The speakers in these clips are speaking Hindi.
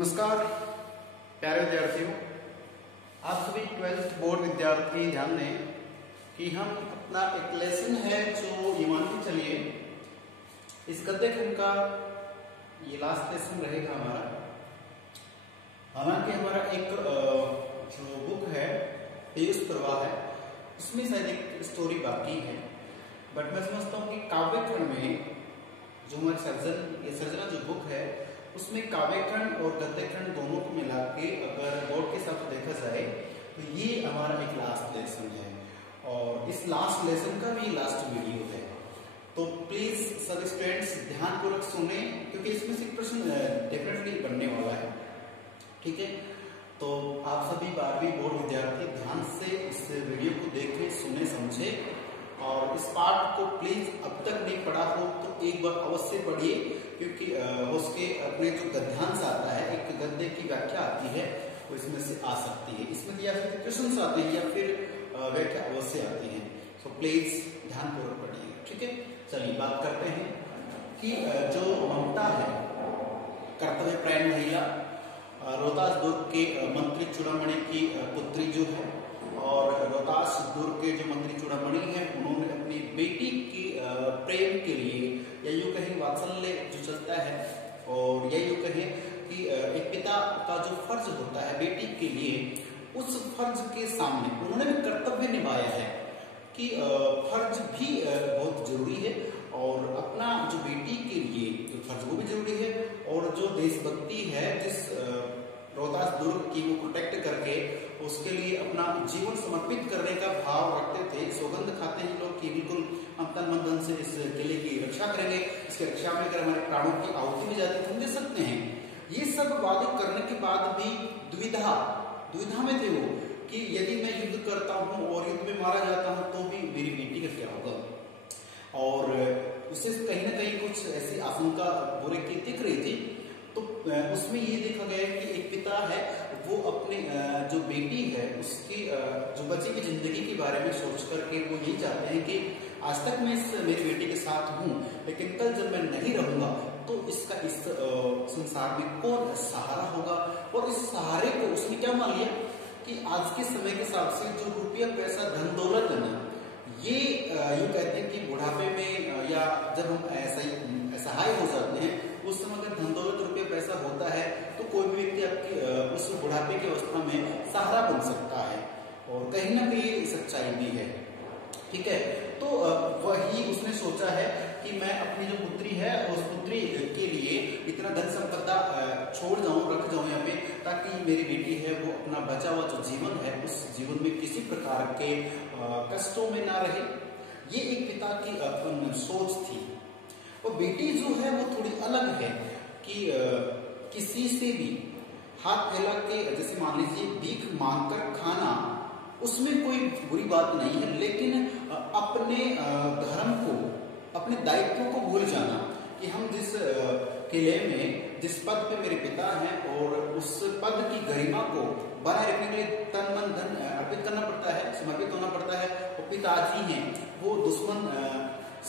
नमस्कार प्यारे विद्यार्थियों, आप सभी 12th बोर्ड विद्यार्थी ध्यान दें कि हम अपना एक लेसन है जो ये मान के चलिए इस गद्य खंड का ये लास्ट लेसन रहेगा हमारा। हालांकि हमारा एक जो बुक है पीयूष प्रवाह है, उसमें शायद एक स्टोरी बाकी है, बट मैं समझता हूँ कि काव्य खंड में जो हमारे सर्जना जो बुक है उसमें काव्य खंड और गद्य खंड दोनों को मिला के अगर बोर्ड के हिसाब से देखा जाए तो ये हमारा एक लास्ट लेसन है और इस लास्ट लेसन का भी लास्ट वीडियो है। तो प्लीज सभी स्टूडेंट्स ध्यानपूर्वक सुने क्योंकि इसमें से प्रश्न डेफिनेटली बनने वाला है। ठीक है, तो आप सभी 12वीं बोर्ड विद्यार्थी ध्यान से इस वीडियो को देखें, सुने, समझे और इस पाठ को प्लीज अब तक नहीं पढ़ा हो तो एक बार अवश्य पढ़िए क्योंकि उसके अपने जो गद्यांश आता है, एक गद्य की व्याख्या आती है वो इसमें से आ सकती है, इसमें या फिर क्वेश्चन आते हैं या फिर व्याख्या अवश्य आती है। सो प्लीज ध्यानपूर्वक पढ़िए। ठीक है, चलिए बात करते हैं कि जो ममता है कर्तव्य प्रायण महिला रोहतास दुर्ग के मंत्री चूड़ामणि की पुत्री जो है और रोहतास दुर्ग के जो मंत्री चूड़ामणि है उन्होंने अपनी बेटी की प्रेम के लिए या यूं कहें वात्सल्य जो चलता है और या यूं कहें कि एक पिता का जो फर्ज होता है बेटी के लिए, उस फर्ज के सामने उन्होंने भी कर्तव्य निभाया है कि फर्ज भी बहुत जरूरी है और अपना जो बेटी के लिए जो फर्ज वो भी जरूरी है और जो देशभक्ति है जिस रोहतास दुर्ग की वो प्रोटेक्ट करके उसके लिए अपना जीवन समर्पित करने का भाव रखते थे। सौगंध खाते हैं लोग कि बिल्कुल हम तन मन धन से इस किले की रक्षा करेंगे, इसकी रक्षा में अगर हमारे प्राणों की आहुति भी जाती है हम दे सकते हैं। ये सब वादे करने के बाद भी दुविधा में थे वो कि यदि मैं युद्ध करता हूँ और युद्ध में मारा जाता हूँ तो भी मेरी बेटी का क्या होगा, और उसे कहीं ना कहीं कुछ ऐसी आशंका बुरे की दिख रही थी। तो उसमें ये देखा गया कि एक पिता है वो अपने जो बेटी है उसकी जो बच्चे की जिंदगी के बारे में सोच करके वो यही चाहते हैं कि आज तक मैं मेरी बेटी के साथ हूँ लेकिन कल जब मैं नहीं रहूंगा तो इसका इस संसार में कौन सहारा होगा। और इस सहारे को उसने क्या मान लिया कि आज के समय के हिसाब से जो रुपया पैसा धन दौलत है ना, ये यूं कहते हैं कि बुढ़ापे में या जब हम असहाय हो जाते हैं उस समय अगर धन दौलत रुपया पैसा होता है तो कोई भी व्यक्ति आपकी उस बुढ़ापे की अवस्था में सहारा बन सकता है और कहीं ना कहीं सच्चाई भी है। ठीक है, तो वही उसने सोचा है कि मैं अपनी जो पुत्री है उस पुत्री के लिए इतना धन संपदा छोड़ जाऊं, रख जाऊं यहाँ पे, ताकि मेरी बेटी है वो अपना बचा हुआ जो जीवन है उस जीवन में किसी प्रकार के कष्टों में ना रहे। ये एक पिता की सोच थी। और बेटी जो है वो थोड़ी अलग है कि किसी से भी हाथ फैला के, जैसे मान लीजिए भीख मांगकर खाना, उसमें कोई बुरी बात नहीं है, लेकिन अपने धर्म को, अपने दायित्व को भूल जाना कि हम जिस किले में जिस पद पे मेरे पिता हैं और उस पद की गरिमा को बनाए रखने के लिए तन मन धन अर्पित करना पड़ता है, समर्पित होना पड़ता है। और पिताजी हैं वो दुश्मन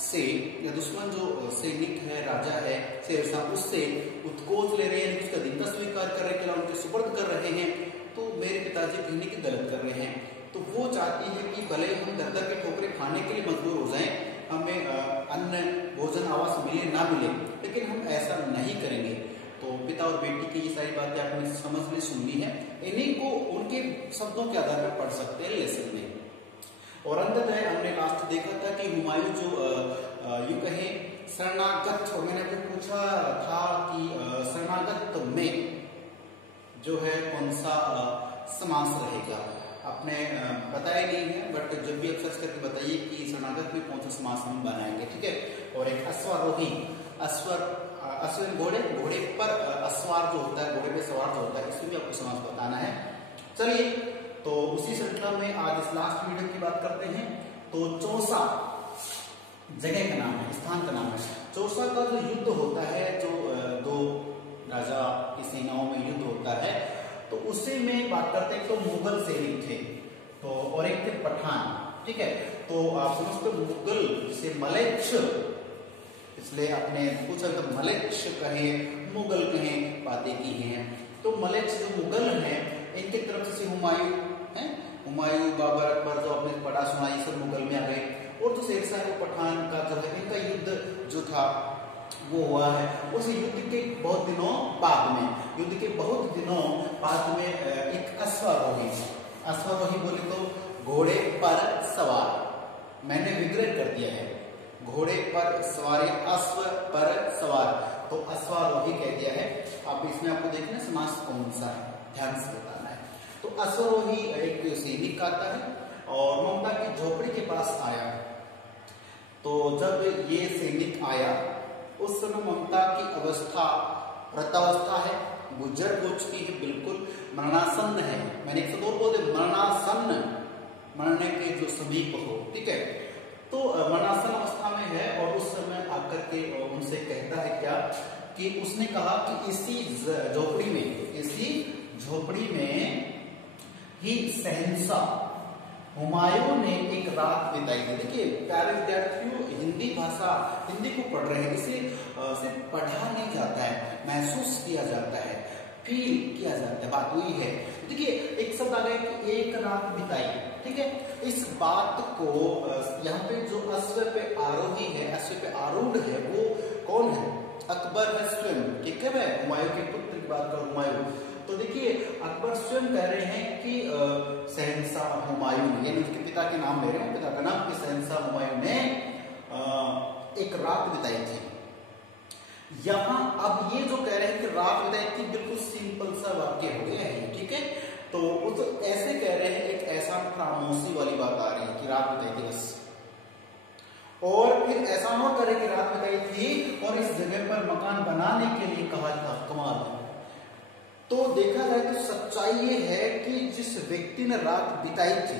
से या दुश्मन जो सैनिक है, राजा है, शेरशाह, उससे उत्कोच ले रहे हैं, उसका दीनता स्वीकार कर रहे हैं, उनके सुपर्द कर रहे हैं, तो मेरे पिताजी कहने की गलत कर रहे हैं। तो वो चाहती है कि भले हम दर दर के ठोकरे खाने के लिए मजबूर हो जाएं, हमें अन्न भोजन आवास मिले ना मिले, लेकिन हम ऐसा नहीं करेंगे। तो पिता और बेटी की ये सारी बातें आपने समझ ली, सुननी है, इन्हीं को उनके शब्दों के आधार पर पढ़ सकते हैं लेसन में। और अंततः हमने लास्ट देखा था कि हुमायूं जो यूं कहे शरणागत, और मैंने आपको पूछा था कि शरणागत में जो है कौन सा समास रहेगा, आपने बताया नहीं है, बट जब भी आप सर्च करके बताइए कि शरणागत में कौन सा समास हम बनाएंगे। ठीक है, और एक अश्वारोही, अश्विन घोड़े पर अश्वार जो होता है, घोड़े पे सवार जो होता है, इसमें भी आपको समास बताना है। चलिए, तो उसी श्रृंखला में आज इस लास्ट वीडियो की बात करते हैं। तो चौसा जगह का नाम है, स्थान का नाम है। चौसा का जो युद्ध होता है, जो दो राजा की सेनाओं में युद्ध होता है, तो उसी में बात करते हैं। तो मुगल सैनिक थे तो और एक थे पठान। ठीक है, तो आप समझते मुगल से मलेच्छ, इसलिए आपने पूछा तो मलेच्छ कहे, मुगल कहे, बातें की हैं। तो मलेच्छ जो मुगल हैं इनकी तरफ से हुमायूं है, हुमायूं, बाबर, अकबर जो आपने पढ़ा सुना ये सब मुगल में आ गए। और जो शेरशाह पठान का जो है इनका युद्ध जो था वो हुआ है। उस युद्ध के बहुत दिनों बाद में, युद्ध के बहुत दिनों बाद में एक अश्वारोही बोले तो घोड़े पर सवार, मैंने विग्रह कर दिया है, घोड़े पर सवारी, अश्व पर सवार, तो अश्वारोही कह दिया है। अब इसमें आपको देखना समास कौन सा है, ध्यान से बताना है। तो अश्वारोही एक सैनिक आता है और ममता की झोपड़ी के पास आया। तो जब ये सैनिक आया उस समय ममता की अवस्था वृद्धावस्था है, गुजर हो चुकी है, बिल्कुल मरणासन्न है। मैंने एक शब्द और बोल दिया, मरणासन्न, मरने के जो समीप हो, ठीक है। तो मरणासन अवस्था में है और उस समय आकर के उनसे कहता है क्या कि उसने कहा कि इसी झोपड़ी में ही शहंशाह हुमायूं ने एक रात बिताई थी। देखिए प्यारे विद्यार्थियों, हिंदी को पढ़ रहे हैं, इसे सिर्फ पढ़ा नहीं जाता है, महसूस किया जाता है, फील किया जाता है, बात वही है। देखिए एक शब्द आ गया कि एक रात बिताई, ठीक है। इस बात को यहाँ पे जो अश्व पे आरोही है, अश्व पे आरूढ़ है, वो कौन है? अकबर है स्वयं, ठीक है। हुमायूं के पुत्र की बात कर, हुमायूं। तो देखिए अकबर स्वयं कह रहे हैं कि शहंशाह हुमायूं, यानी उसके पिता के नाम ले रहे हैं, पिता का नाम, कि शहंशाह हुमायूं ने एक रात बिताई थी यहाँ। अब ये जो कह रहे हैं कि रात बिताई थी, बिल्कुल सिंपल सा वाक्य हो गया है, ठीक है। तो वो तो ऐसे कह रहे हैं, एक ऐसा खामोशी वाली बात आ रही है कि रात बिताई थी बस, और फिर ऐसा न करे कि रात बिताई थी और इस जगह पर मकान बनाने के लिए कहा था। कमाल। तो देखा जाए तो सच्चाई ये है कि जिस व्यक्ति ने रात बिताई थी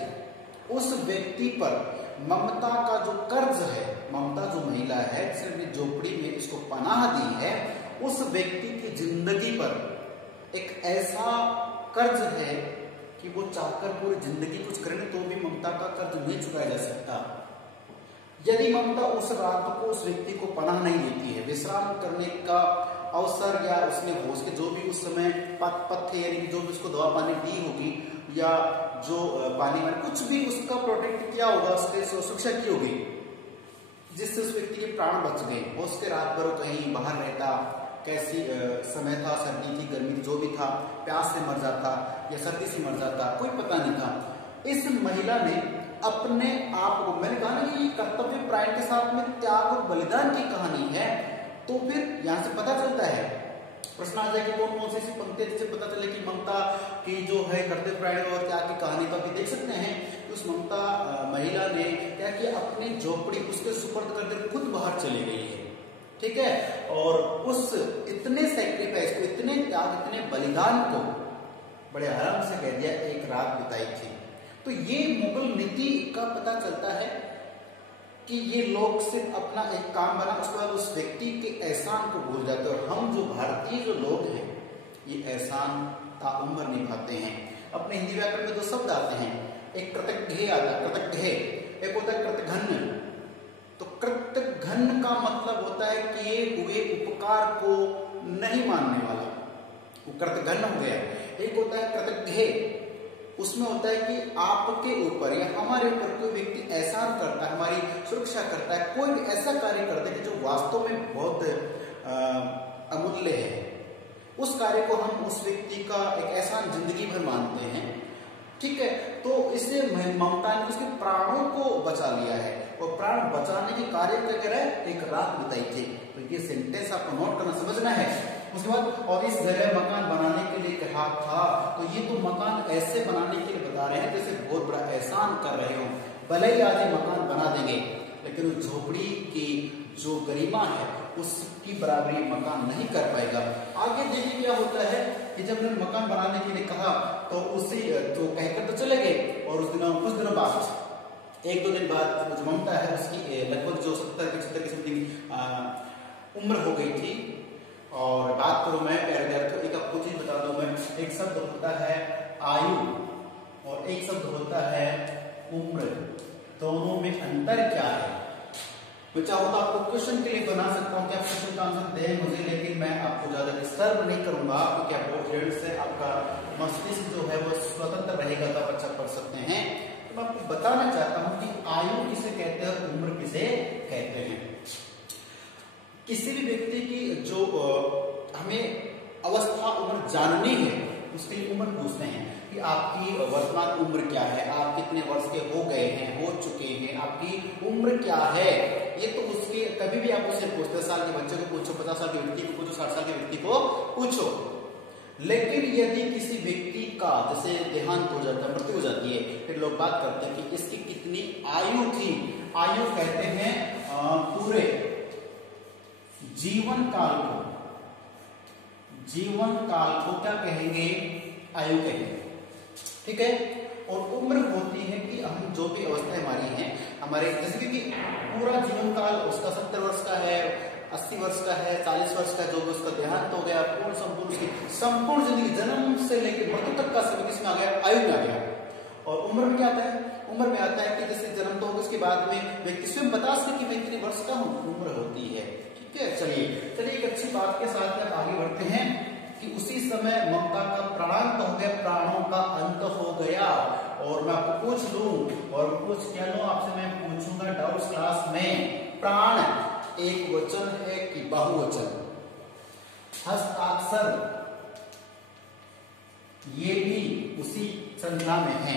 उस व्यक्ति पर ममता का जो कर्ज है, ममता जो महिला है जिसने झोपड़ी में इसको पनाह दी है, उस व्यक्ति की जिंदगी पर एक ऐसा कर्ज है कि वो चाहकर पूरी जिंदगी कुछ करेंगे तो भी ममता का कर्ज नहीं चुकाया जा सकता। यदि ममता उस रात को उस व्यक्ति को पनाह नहीं देती है, विश्राम करने का अवसर, या उसने होश के जो भी उस समय पत्थे यानी जो भी उसको दवा पानी दी होगी, या जो पानी में कुछ भी उसका प्रोटेक्ट किया होगा, उसके सुरक्षा की होगी, जिससे उस व्यक्ति के प्राण बच गए। उसके रात भर कहीं बाहर रहता, कैसी समय था, सर्दी थी, गर्मी थी, जो भी था, प्यास से मर जाता या सर्दी से मर जाता, कोई पता नहीं था। इस महिला ने अपने आप को, मैंने कहा ना कि कर्तव्य प्राण के साथ में त्याग और बलिदान की कहानी है, तो फिर यहाँ से पता चलता है, प्रश्न आ जाए कि कौन कौन सी पंक्ति से पता चले कि ममता की जो है कर्तव्य प्राण और त्याग की कहानी। तो अभी देख सकते हैं कि उस ममता महिला ने क्या किया, अपनी झोपड़ी उसके सुपर्द कर दे, खुद बाहर चली गई है, ठीक है। और उस इतने सैक्रिफाइस को, इतने त्याग, इतने बलिदान को बड़े आराम से कह दिया एक रात बिताई थी। तो ये मुगल नीति का पता चलता है कि ये लोग सिर्फ अपना एक काम बना, उसके बाद उस व्यक्ति के एहसान को भूल जाते हैं। और हम जो भारतीय जो लोग हैं ये एहसान ताउम्र निभाते हैं। अपने हिंदी व्याकरण में दो शब्द आते हैं, एक कृतघ्न आता है, कृतघ्न, एक होता है कृतघ्न। तो कृतघ्न का मतलब होता है किए हुए उपकार को नहीं मानने वाला, वो कृतघ्न हो गया। एक होता है कृतघ्न, उसमें होता है कि आपके ऊपर या हमारे ऊपर कोई व्यक्ति एहसान करता है, हमारी सुरक्षा करता है, कोई भी ऐसा कार्य करता है जो वास्तव में बहुत अमूल्य है, उस कार्य को हम उस व्यक्ति का एक एहसान जिंदगी भर मानते हैं, ठीक है। तो इसलिए ममता ने उसके प्राणों को बचा लिया है, और प्राण बचाने के कार्य क्या कह रहा है, एक रात बिताई थी। तो ये सेंटेंस आपको नोट करना, समझना है। उसके बाद और इस जगह मकान बनाने के लिए कहा था, तो ये तो मकान ऐसे बनाने के लिए बता रहे हैं जैसे बहुत बड़ा एहसान कर रहे हो। भले ही आधे मकान बना देंगे लेकिन उस झोपड़ी की जो गरिमा है उसकी बराबरी मकान नहीं कर पाएगा। आगे देखिए क्या होता है कि जब उन्होंने मकान बनाने के लिए कहा तो उसी तो कहकर तो चले गए, और कुछ दिनों बाद, एक दो दिन बाद जो ममता है उसकी लगभग जो 70 की समथिंग उम्र हो गई थी। और बात करूं मैं प्यारे विद्यार्थियों, एक आपको चीज बता दूं मैं, एक शब्द होता है आयु और एक शब्द होता है उम्र, दोनों में अंतर क्या है? मैं चाहूँ तो आपको क्वेश्चन के लिए बना सकता हूँ कि आप क्वेश्चन का आंसर दें मुझे, लेकिन मैं आपको ज्यादा डिस्टर्ब नहीं करूंगा क्योंकि आप बोर्ड से आपका मस्तिष्क जो है वो स्वतंत्र रहेगा, तब अच्छा पढ़ सकते हैं। तो मैं आपको बताना चाहता हूँ कि आयु किसे कहते हैं, उम्र किसे कहते हैं। किसी भी व्यक्ति की जो हमें अवस्था उम्र जाननी है उसके लिए उम्र पूछते हैं कि आपकी वर्तमान उम्र क्या है, आप कितने वर्ष के हो गए हैं, हो चुके हैं, आपकी उम्र क्या है। ये तो उसके कभी भी आप उसे पूछो, 10 साल के बच्चे को पूछो, 50 साल के व्यक्ति को पूछो, 60 साल के व्यक्ति को पूछो। लेकिन यदि किसी व्यक्ति का जैसे देहांत हो जाता है, मृत्यु हो जाती है, फिर लोग बात करते हैं कि इसकी कितनी आयु थी। आयु कहते हैं पूरे जीवन काल को, जीवन काल को क्या कहेंगे, आयु कहेंगे, ठीक है। और उम्र होती है कि हम जो भी अवस्था हमारी है, हमारे जैसे कि पूरा जीवन काल उसका 70 वर्ष का है, 80 वर्ष का है, 40 वर्ष का, जो भी उसका देहांत हो गया, पूर्ण संपूर्ण जिंदगी जन्म से लेकर मृत्यु तक का समय किसमें आ गया, आयु में आ गया। और उम्र में क्या आता है, उम्र में आता है कि जैसे जन्म तो होगा, उसके बाद में व्यक्ति स्वयं बता सके कि मैं इतने वर्ष का हूं, उम्र होती है, ठीक है। चलिए एक अच्छी बात के साथ में आगे बढ़ते हैं कि उसी समय ममता का प्राणांत हो गया, प्राणों का अंत हो गया। और मैं आपको पूछ लूं और पूछ क्या लो आपसे, मैं पूछूंगा डाउट्स क्लास में, प्राण एक वचन है कि बहुवचन? हस्ताक्षर ये भी उसी संख्या में है।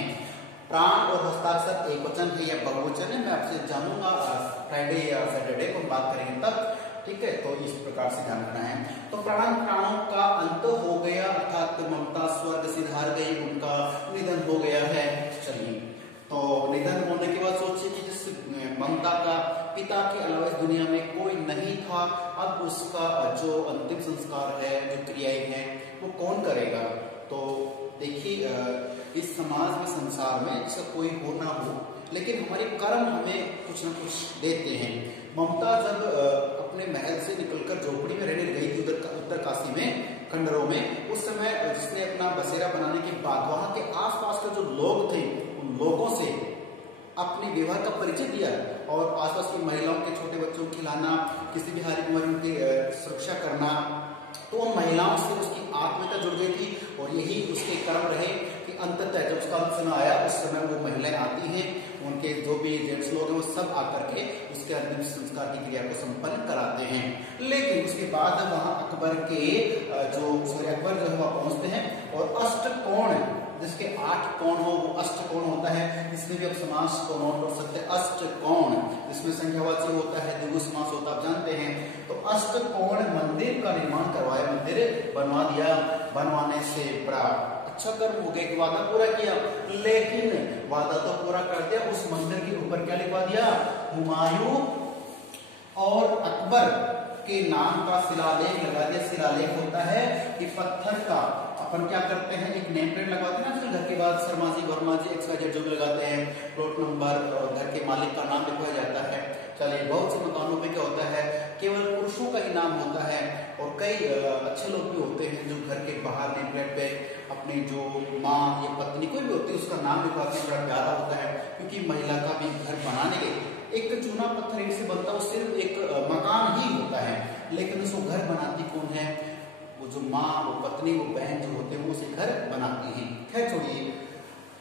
प्राण और हस्ताक्षर एक वचन है या बहुवचन है, मैं आपसे जानूंगा फ्राइडे या सैटरडे को हम बात करेंगे तब, ठीक है। तो इस प्रकार से जान रखना है। तो प्राणों का अंत हो गया, अर्थात ममता स्वर्ग सिधार गई, उनका निधन हो गया है। चलिए, तो निधन होने के बाद सोचिए कि जिस ममता का पिता के अलावा इस दुनिया में कोई नहीं था, अब उसका जो अंतिम संस्कार है, जो क्रियाएं हैं, वो कौन करेगा। तो देखिए, इस समाज में, संसार में इसका कोई हो ना हो, लेकिन हमारे कर्म हमें कुछ ना कुछ देते हैं। ममता जब अपने महल से निकलकर झोपड़ी में रहने गई थी उत्तर काशी में, खंडरों में, उस समय जिसने अपना बसेरा बनाने के बाद वहां के आसपास के जो लोग थे, उन लोगों से अपने व्यवहार का परिचय दिया और आसपास की महिलाओं के छोटे बच्चों को खिलाना, किसी भी हारी उम्र उनकी सुरक्षा करना, तो उन महिलाओं से उसकी आत्मीयता जुड़ गई थी। और यही उसके कर्म रहे कि अंततः जब उसका समय आया, उस समय वो महिलाएं आती हैं, उनके जो भी जेंट्स लोग हैं वो सब आकर के उसके अंतिम संस्कार की क्रिया को संपन्न कराते हैं। लेकिन उसके बाद वहां अकबर के अकबर जो है वहां पहुंचते हैं और अष्टकोण, जिसके 8 कोण हो वो अष्टकोण होता है। इसमें भी आप समास को नोट कर सकते हैं, अष्टकोण, जिसमें संख्यावाची होता है, द्विगु समास होता है, आप जानते हैं। तो अष्टकोण मंदिर का निर्माण करवाया, मंदिर बनवा दिया। बनवाने से बड़ा अच्छा कर्म हो गया कि वादा पूरा किया, लेकिन वादा तो पूरा कर दिया, उस मंदिर के ऊपर क्या लिखवा दिया, हुमायूं और अकबर के नाम का शिलालेख लगा दिया। शिलालेख होता है कि पत्थर का, अपन क्या करते हैं, एक नेम प्लेट लगवाते हैं ना, घर के बाद शर्मा जी, वर्मा जी, XYZ जो भी लगाते हैं, प्लॉट नंबर और घर के मालिक का नाम लिखवाया जाता है। चलिए, बहुत से मकानों में क्या होता है, केवल पुरुषों का ही नाम होता है और कई अच्छे लोग भी होते हैं जो घर के बाहर नेम प्लेट पे अपनी जो माँ या पत्नी कोई भी होती है उसका नाम लिखवाते हैं। बड़ा प्यारा होता है, क्योंकि महिला का भी घर बनाने के एक चूना पत्थर ईंट से बनता है, वो सिर्फ एक मकान ही होता है, लेकिन उसको घर बनाती कौन है, वो जो माँ, वो पत्नी, वो बहन जो होते हैं, वो उसे घर बनाती हैं। खैर छोड़िए,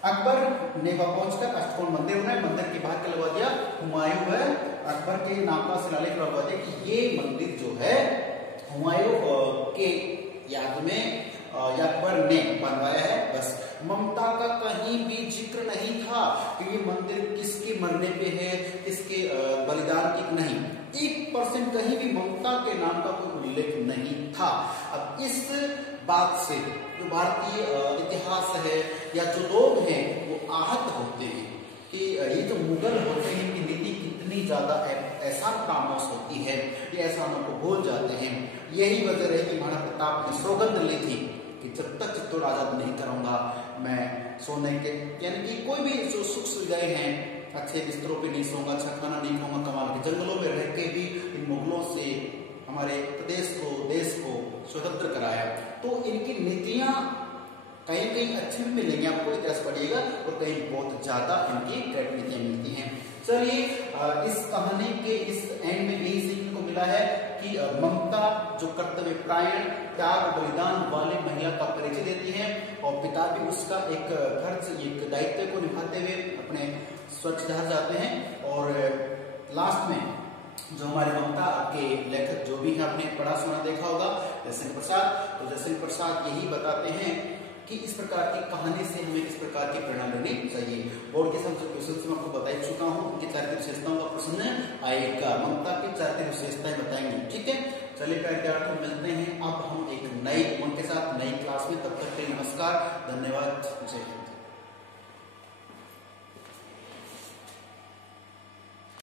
अकबर ने वहां पहुंचकर अष्टकोण मंदिर बनाया, मंदिर के बाहर क्या लगवा दिया, हुमायूं है अकबर के नाम का शिलालेख लगवा दिया कि ये मंदिर जो है हुमायूं के याद में अकबर ने बनवाया है। बस ममता का कहीं भी जिक्र नहीं था कि ये मंदिर किसके मरने पे है, किसके बलिदान की नहीं, 1% कहीं भी ममता के नाम का कोई उल्लेख नहीं था। अब इस बात से जो भारतीय इतिहास है या जो लोग हैं वो आहत होते हैं कि ये जो मुगल होते हैं इनकी नीति कितनी ज्यादा एहसान फरामोश होती है, ये एहसानों को भूल जाते हैं। यही वजह रही कि महाराणा प्रताप ने सौगंध ली थी कि जब तक चित्तौड़ आजाद नहीं करूंगा मैं सोने के, यानी कि कोई भी जो सुख सुविधाएं हैं, अच्छे बिस्तरों पे नहीं सोऊंगा, अच्छा खाना नहीं खाऊंगा, कमाल के जंगलों में रह के भी इन मुगलों से हमारे प्रदेश को, देश को स्वतंत्र कराया। तो इनकी नीतियां कहीं कहीं अच्छे भी मिलेंगे आपको इतिहास पढ़िएगा, और कहीं बहुत ज्यादा इनकी नीतियां मिलती हैं। चलिए इस कहानी के इस एंड में यही सीखने को मिला है कि ममता जो कर्तव्य प्रायण त्याग बलिदान वाले महिला का परिचय देती है, और पिता भी उसका एक फर्ज एक दायित्व को निभाते हुए अपने स्वच्छता जाते हैं। और लास्ट में जो हमारे ममता के लेखक जो भी है आपने पढ़ा सुना देखा होगा जयशंकर प्रसाद, तो जयशंकर प्रसाद यही बताते हैं कि इस प्रकार की कहानी से हमें इस प्रकार की प्रेरणा लेनी चाहिए। बोर्ड के सब क्वेश्चन मैं आपको बता चुका हूँ कि चारित्रिक विशेषताओं का प्रश्न आएगा, ममता की चारित्रिक